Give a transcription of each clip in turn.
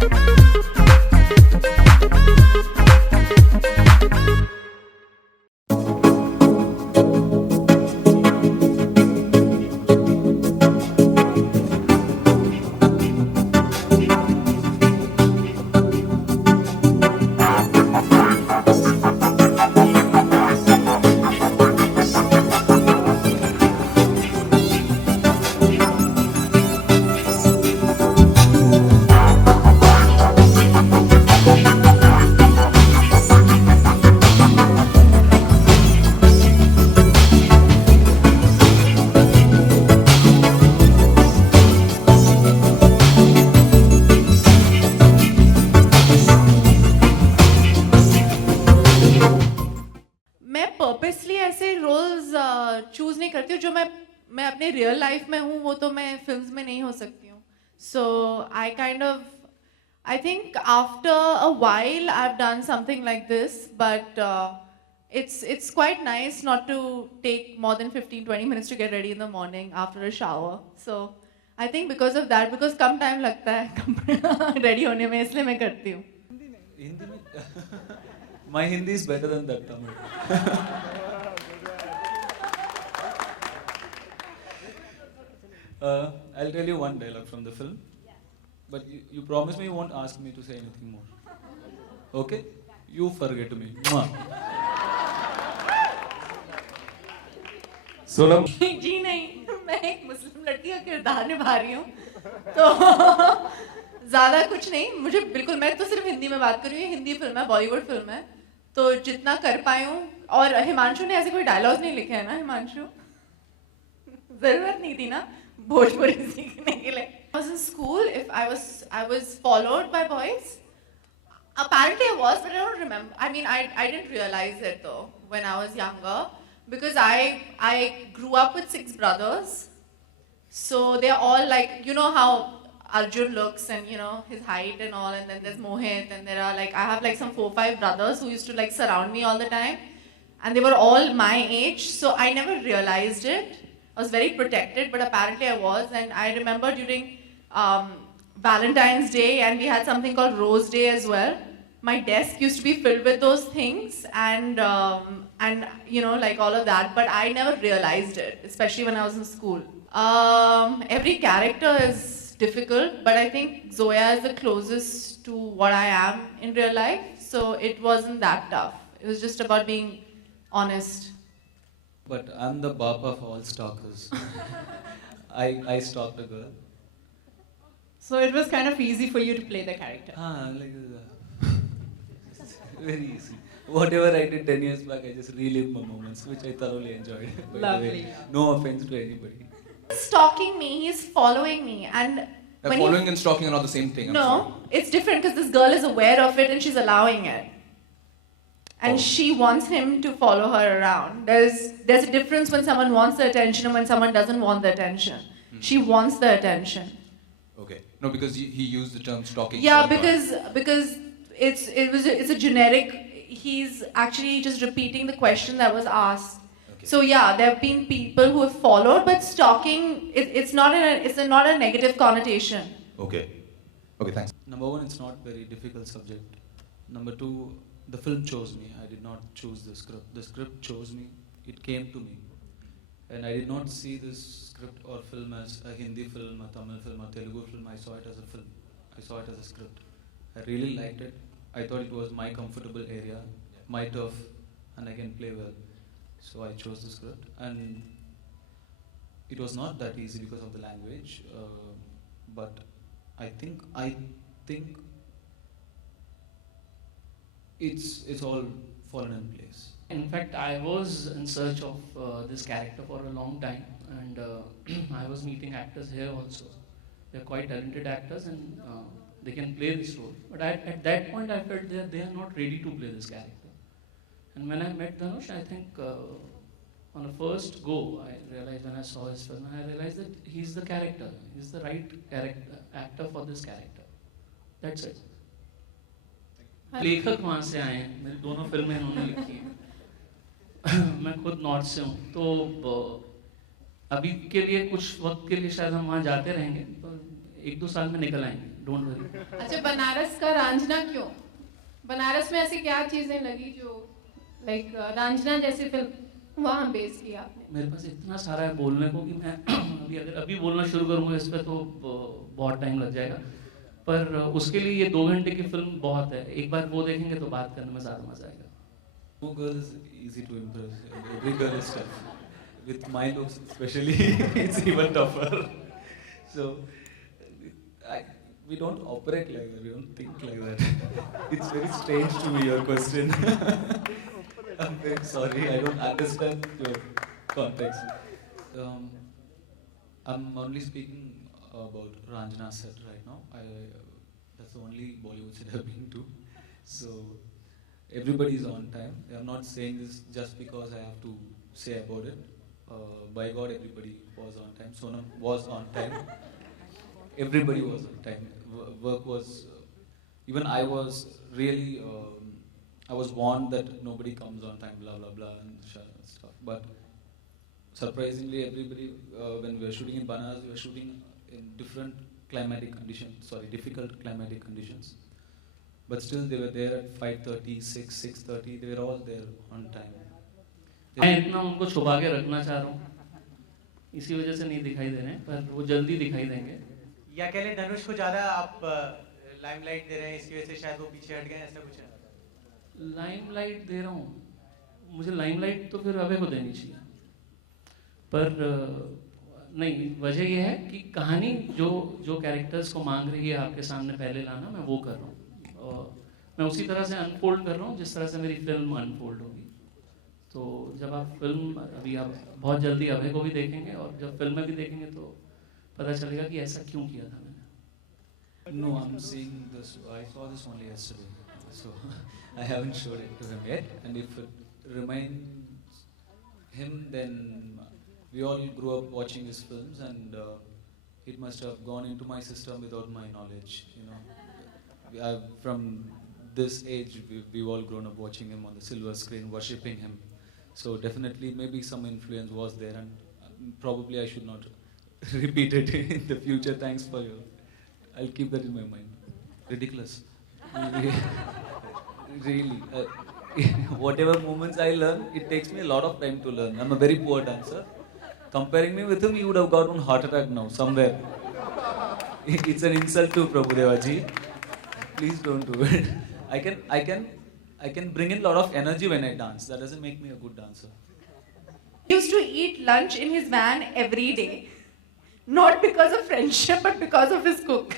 मैं पर्पसली ऐसे roles choose नहीं करती हूँ जो मैं अपने रियल लाइफ में हूँ वो तो मैं फिल्म्स में नहीं हो सकती हूँ. So I kind of I think after a while I have done something like this but it's quite nice not to take more than 15-20 minutes to get ready in the morning after a shower. So I think because of that, because come time लगता है ready होने में, इसलिए मैं करती हूँ. Hindi में my Hindi is better than that Tamil. I'll tell you one dialogue from the film, but you promise me you won't ask me to say anything more. Okay? You forget me. Mwah. Sonam जी नहीं, मैं एक मुस्लिम लड़की का किरदार निभा रही हूँ तो ज्यादा कुछ नहीं. मुझे बिल्कुल, मैं तो सिर्फ हिंदी में बात कर रही हूँ. हिंदी फिल्म है, बॉलीवुड फिल्म है, तो जितना कर पाई हूँ. और हिमांशु ने ऐसे कोई डायलॉग्स नहीं लिखे हैं ना. हिमांशु, जरूरत नहीं थी ना भोजपुरी सीखने के लिए. I was in school. If I was followed by boys. Apparently I was, but I don't remember. I mean, I didn't realize it though when I was younger because I grew up with 6 brothers. So they're all like, you know how Arjun looks and you know his height and all, and then there's Mohit, and there are like, I have like some 4-5 brothers who used to like surround me all the time, and they were all my age, so I never realized it. I was very protected, but apparently I was. And I remember during Valentine's Day, and we had something called Rose Day as well. My desk used to be filled with those things, and you know, like all of that, but I never realized it, especially when I was in school. Every character is difficult, but I think Zoya is the closest to what I am in real life, so it wasn't that tough. It was just about being honest. But I'm the bapa of all stalkers. I stalked a girl. So it was kind of easy for you to play the character. Very easy. Whatever I did 10 years back, I just relived my moments, which I thoroughly enjoyed. By the Lovely. way. No offense to anybody. He's stalking me, he's following me, and when following and stalking are not the same thing. I'm sorry. no, it's different because this girl is aware of it and she's allowing it. And she wants him to follow her around. There's a difference when someone wants the attention and when someone doesn't want the attention. She wants the attention. Okay. No, because he used the term stalking. Yeah, so I thought- because it's a generic. He's actually just repeating the question that was asked. Okay. So yeah, there have been people who have followed, but stalking it's not a negative connotation. Okay. Okay, thanks. Number one, it's not very difficult subject. Number two, the film chose me. I did not choose the script. The script chose me. It came to me. And I did not see this script or film as a Hindi film, a Tamil film, a Telugu film. I saw it as a film. I saw it as a script. I really liked it. I thought it was my comfortable area, my turf, and I can play well. So I chose the script. And it was not that easy because of the language. But I think it's all fallen in place. In fact, I was in search of this character for a long time, and I was meeting actors here also. They're quite talented actors, and they can play this role. But at that point, I felt they are not ready to play this character. And when I met Dhanush, I think on the first go, I realized when I saw his film, I realized that he's the character. He's the right actor for this character. That's it. लेखक वहाँ से आए हैं, मेरी दोनों फिल्में इन्होंने लिखी हैं. मैं खुद नॉर्थ से हूँ, तो अभी के लिए कुछ वक्त के लिए शायद हम वहाँ जाते रहेंगे, पर 1-2 साल में निकल आएंगे. Don't worry. अच्छा, बनारस का रांझना क्यों? बनारस में ऐसी क्या चीजें लगी जो लाइक रांझना जैसी फिल्म वहाँ बेस की आपने? मेरे पास इतना सारा है बोलने को कि मैं अभी बोलना शुरू करूँगा इस पर तो बहुत टाइम लग जाएगा, पर उसके लिए ये 2 घंटे की फिल्म बहुत है। एक बार वो देखेंगे तो बात करने में ज़्यादा मजा आएगा। No girl is easy to impress. Every girl is tough. With my looks, especially, it's even tougher. So, we don't operate like that. We don't think like that. It's very strange to me, your question. I'm very sorry. I don't understand your context. I'm only speaking about Ranjana set right now. That's the only Bollywood set I've been to. So. Everybody is on time. I'm not saying this just because I have to say about it. By God, everybody was on time. Sonam was on time. Everybody was on time. Work was, even I was really, I was warned that nobody comes on time, blah, blah, blah, and stuff. But surprisingly, everybody, when we were shooting in Banaras, we were shooting in different climatic conditions, difficult climatic conditions. But still they were there at 5:30, 6, 6:30, they were all there on time. मैं इतना उनको छुपा के रखना चाह रहा हूँ, इसी वजह से नहीं दिखाई दे रहे हैं, पर वो जल्दी दिखाई देंगे। या कह लें धनुष को ज़्यादा आप लाइमलाइट दे रहे हैं, इसकी वजह से शायद वो पीछे हट गए, ऐसा कुछ है? लाइमलाइट दे रहा हूँ, मुझे लाइमलाइट तो फिर अभय को देनी चाहिए, पर नहीं, वजह यह है कि कहानी जो कैरेक्टर्स को मांग रही है आपके सामने पहले लाना, मैं वो कर रहा हूँ। मैं उसी तरह से अनफोल्ड कर रहा हूँ जिस तरह से मेरी फिल्म अनफोल्ड होगी। तो जब आप फिल्म, अभी आप बहुत जल्दी अभय को भी देखेंगे और जब फिल्म में भी देखेंगे तो पता चलेगा कि ऐसा क्यों किया था मैंने। No, I'm seeing this. I saw this only yesterday, so I haven't showed it to him yet. And if it reminds him, then we all grew up watching his films, and it must have gone into my system without my knowledge. From this age, we've all grown up watching him on the silver screen, worshipping him. So definitely, maybe some influence was there, and probably I should not repeat it in the future. Thanks for your. I'll keep that in my mind. Ridiculous. Really. Whatever moments I learn, it takes me a lot of time to learn. I'm a very poor dancer. Comparing me with him, he would have got one heart attack now, somewhere. It's an insult to Prabhudeva ji. Please don't do it. I can bring in a lot of energy when I dance. That doesn't make me a good dancer. He used to eat lunch in his van every day. Not because of friendship, but because of his cook.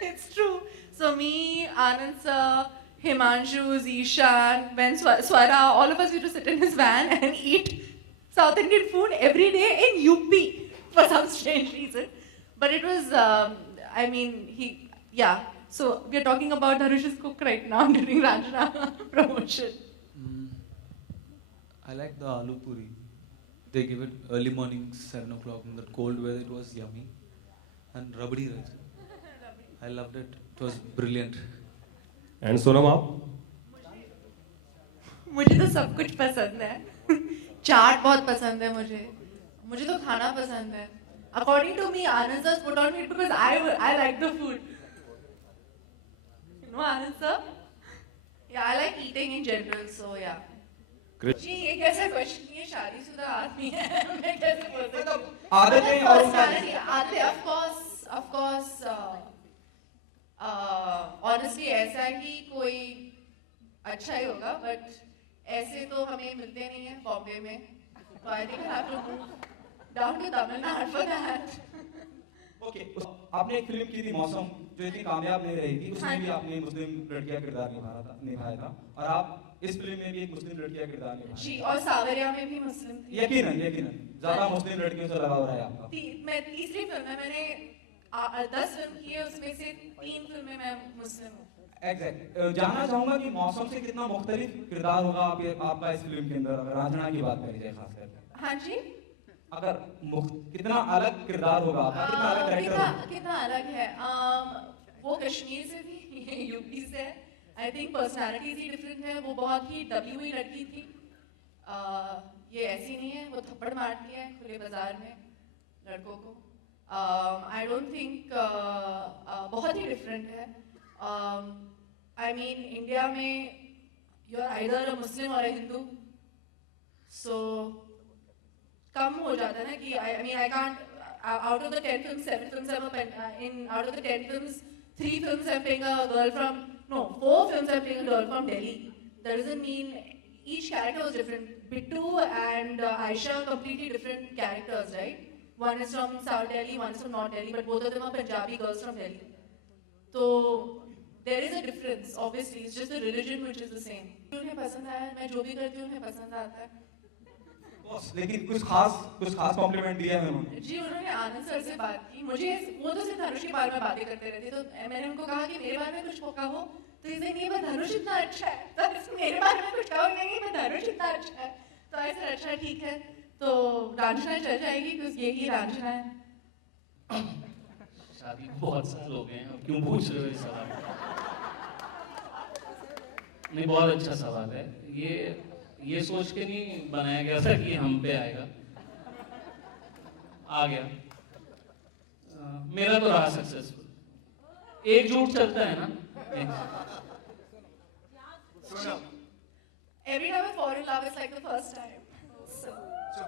It's true. So me, Anand sir, Himanshu, Zishan, Ben Swara, all of us used to sit in his van and eat South Indian food every day in UP for some strange reason. But it was, So we are talking about Dhanush's cook right now during Ranjana promotion. I like the aloo puri. They give it early morning, 7 o'clock in that cold weather. It was yummy. And rabdi rice. I loved it. It was brilliant. And Sonam, आप? मुझे तो सब कुछ पसंद है. चाट बहुत पसंद है मुझे तो खाना पसंद है. According to me, Anand sir put on it because I like the food. You know Anand sir? Yeah, I like eating in general, so yeah. जी ये कैसा क्वेश्चन है? शादीशुदा आदमी है, मैं कैसे बोल सकती हूँ? आदतें और आदतें of course honestly ऐसा है कि कोई अच्छा ही होगा, but ऐसे तो हमें मिलते नहीं हैं बॉम्बे में, तो I think I have to move down to Tamil Nadu for that. Okay, आपने एक फिल्म की थी मौसम जो इतनी कामयाब नहीं रही थी, उसमें भी आपने मुस्लिम लड़की का किरदार निभाया था और आप इस फिल्म में भी एक मुस्लिम लड़की का किरदार निभाया जी, और सावरिया में भी मुस्लिम थी. यकीनन ज्यादा मुस्लिम लड़कियों से लगाव रहा है आपका. मैं तीसरी फिल्म है, मैंने 10 फिल्म की है, उसमें से 3 फिल्में मैं मुस्लिम हूँ. एग्जैक्ट. जानना चाहूंगा कि मौसम से कितना मुख्तलिफ किरदार होगा आपका इस फिल्म के अंदर, अगर रांझना की बात करी जाए खासकर. हाँ जी, अगर कितना अलग किरदार होगा आपका, कितना अलग कैरेक्टर कितना अलग है. वो कश्मीर से थी, ये यूपी से है. I think personalities he different है. वो बहुत ही दबी हुई लड़की थी, ये ऐसी नहीं है, वो थप्पड़ मारती है खुले बाजार में लड़कों को. आई डोंट थिंक बहुत ही डिफरेंट है. आई मीन इंडिया में यू आर आइदर अ मुस्लिम और अ हिंदू, सो कम हो जाता है ना कि I mean I can't out of the 10 films, 7 films out of the 10 films, 3 films I'm playing a girl from, no, 4 films I'm playing a girl from Delhi. That doesn't mean each character was different. Bittu and Aisha are completely different characters, right? One is from South Delhi, one is from North Delhi, but both of them are Punjabi girls from Delhi. So there is a difference, obviously. It's just the religion which is the same. उन्हें पसंद आया, मैं जो भी करती हूँ उन्हें पसंद आता है. लेकिन कुछ खास कॉम्प्लीमेंट दिया है उन्होंने. जी, उन्होंने आनंद सर से बात की. मुझे वो तो सिर्फ धनुष के बारे में बातें करते रहते, तो मैंने उनको कहा कि मेरे बारे में कुछ कहो, तो इसे नहीं, मैं धनुष इतना अच्छा है, तो मेरे बारे में कुछ कहो नहीं, मैं धनुष इतना अच्छा है, तो ऐसा अच्छा ठीक है, तो रांझना चल जाएगी क्योंकि यही रांझना है. शादी को बहुत साल हो गए हैं, अब क्यों पूछ रहे हो ये सवाल? नहीं, बहुत अच्छा सवाल है. ये सोच के नहीं बनाया गया था कि हम पे आएगा, आ गया. मेरा तो रहा सक्सेसफुल. एकजुट चलता है ना. Every time I fall in love, it's like the first time. So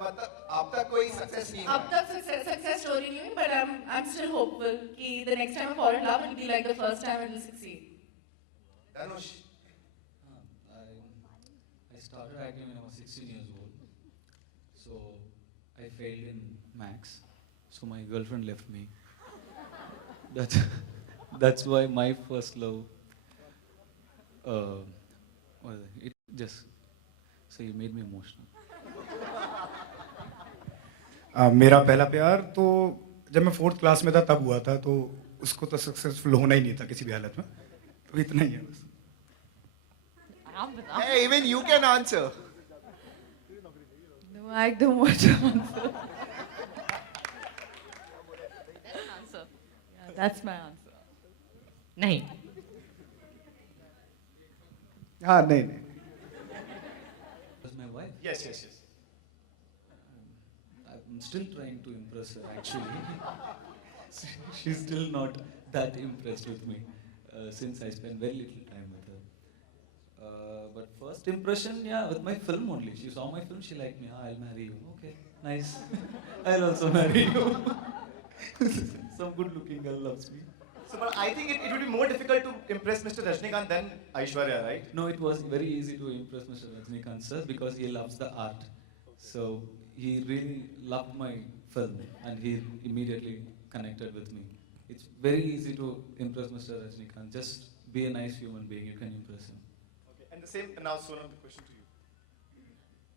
मतलब अब तक कोई सक्सेस नहीं अब तक success story नहीं हुई, but I'm still hopeful कि the next time I fall in love, it will be like the first time it will succeed. Dhanush. I started acting when I was 16 years old. So I failed in Max. So my girlfriend left me. That's why my first love. It just. So you made me emotional. मेरा पहला प्यार तो जब मैं 4th class में था तब हुआ था, तो उसको तो सक्सेसफुल होना ही नहीं था किसी भी हालत में, तो इतना ही है बस. Hey, even you can answer. No, I don't want to answer. That's my answer. नहीं. हाँ नहीं. Was my wife. Yes. I'm still trying to impress her actually. She's still not that impressed with me since I spend very little time with her. But first impression, yeah, with my film only. She saw my film, she liked me. I'll marry you. Okay, nice. I'll also marry you. Some good-looking girl loves me. So, but I think it would be more difficult to impress Mr. Rajnikant than Aishwarya, right? No, it was very easy to impress Mr. Rajnikant sir because he loves the art. So he really loved my film and he immediately connected with me. It's very easy to impress Mr. Rajnikant. Just be a nice human being, you can impress him. Okay. And the same, now Sonam, the question to you.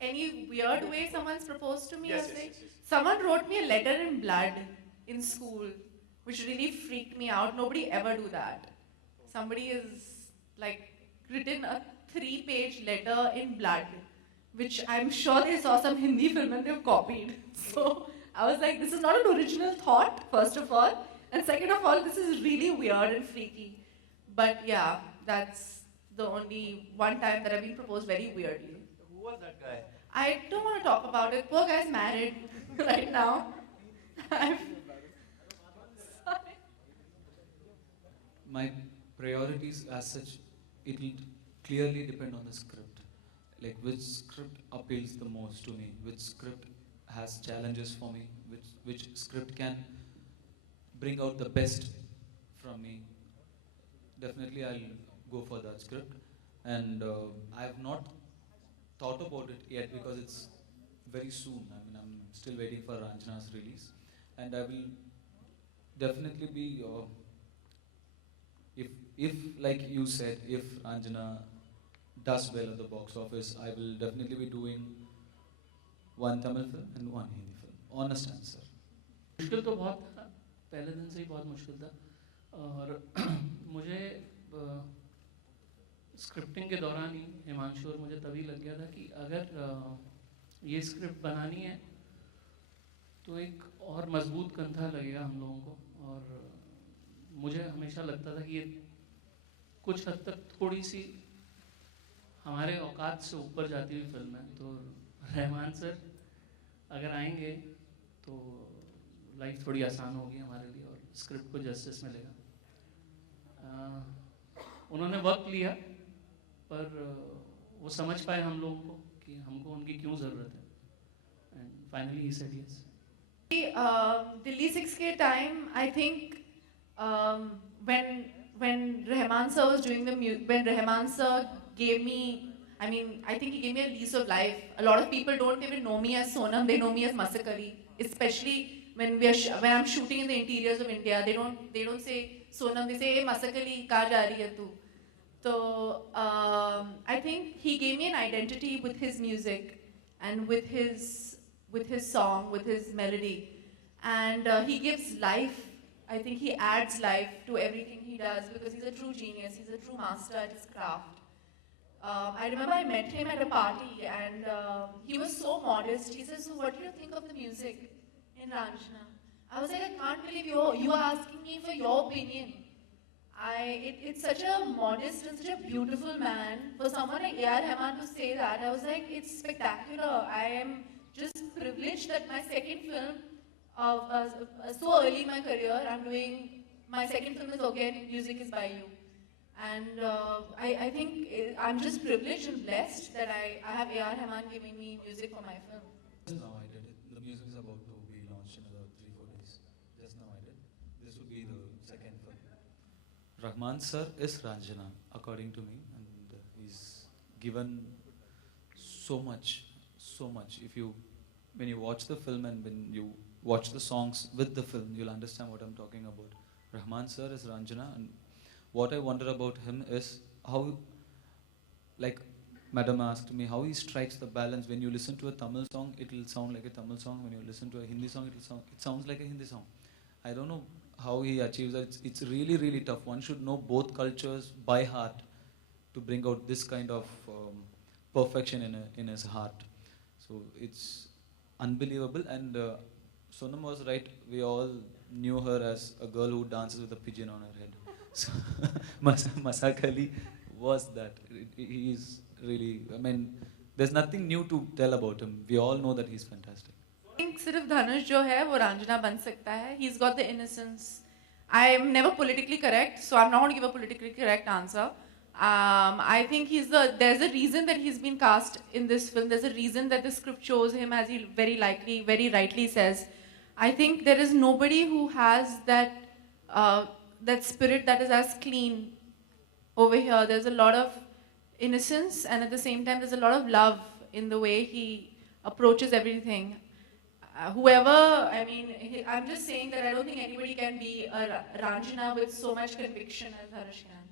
Any weird way someone's proposed to me? Yes. Someone wrote me a letter in blood in school, which really freaked me out. Nobody ever do that. Somebody is like written a 3-page letter in blood, which I'm sure they saw some Hindi film and they've copied. So I was like, this is not an original thought, first of all. And second of all, this is really weird and freaky. But yeah, that's the only one time that I've been proposed very weirdly. Who was that guy? I don't want to talk about it. Poor guy's married right now. Sorry. My priorities as such, it will clearly depend on the script. Like which script appeals the most to me, which script has challenges for me, which script can bring out the best from me. Definitely I'll go for that script. And I have not thought about it yet because it's very soon. I mean, I'm still waiting for Ranjana's release. And I will definitely be, if like you said, if Ranjana does well at the box office, I will definitely be doing one Tamil film and one Hindi film. Honest answer. मुश्किल तो बहुत था, पहले दिन से ही बहुत मुश्किल था. और मुझे स्क्रिप्टिंग के दौरान ही हिमांशु और मुझे तभी लग गया था कि अगर ये स्क्रिप्ट बनानी है तो एक और मजबूत कंधा लगेगा हम लोगों को. और मुझे हमेशा लगता था कि ये कुछ हद तक थोड़ी सी हमारे औकात से ऊपर जाती हुई फिल्म है. तो रहमान सर अगर आएंगे तो लाइफ थोड़ी आसान होगी हमारे लिए और स्क्रिप्ट को जस्टिस मिलेगा। उन्होंने वक्त लिया, पर वो समझ पाए हम लोगों को कि हमको उनकी क्यों ज़रूरत है, and finally he said yes. Delhi 6 के time, I think when Rahman sir was doing when Rahman sir gave me, I mean, I think he gave me a lease of life. A lot of people don't even know me as Sonam; they know me as Masakali. Especially when when I'm shooting in the interiors of India, they don't say Sonam; they say, "Hey, Masakali, kahan ja rahi hai tu?" So I think he gave me an identity with his music and with his song, with his melody, and he gives life. I think he adds life to everything he does because he's a true genius. He's a true master at his craft. I remember I met him at a party and he was so modest. He says, "So what do you think of the music in Ranjana?" I was like, "I can't believe you are asking me for your opinion." It's such a modest and such a beautiful man. For someone like A.R. Rahman to say that, I was like, it's spectacular. I am just privileged that my second film, so early in my career, my second film is again Music is by You. And I think I'm just privileged and blessed that I have A.R. Rahman giving me music for my film. Just now I did it. The music is about to be launched in about 3-4 days. Just now I did. This would be the second film. Rahman sir is Ranjana, according to me, and he's given so much. When you watch the film and when you watch the songs with the film, you'll understand what I'm talking about. Rahman sir is Ranjana, and what I wonder about him is how, like Madam asked me, how he strikes the balance. When you listen to a Tamil song, it will sound like a Tamil song. When you listen to a Hindi song, it sounds like a Hindi song. I don't know how he achieves that. It's really, really tough. One should know both cultures by heart to bring out this kind of perfection in his heart. So it's unbelievable. And Sonam was right. We all knew her as a girl who dances with a pigeon on her head. So Masakali was that. He is really, I mean, there's nothing new to tell about him. We all know that he's fantastic. I think सिर्फ धनुष जो है वो रंजना बन सकता है. He's got the innocence. I'm never politically correct, so I'm not going to give a politically correct answer. I think there's a reason that he's been cast in this film. There's a reason that the script chose him, as he very rightly says. I think there is nobody who has that spirit that is as clean over here. There's a lot of innocence, and at the same time, there's a lot of love in the way he approaches everything. I'm just saying that I don't think anybody can be a Ranjana with so much conviction as Harish can.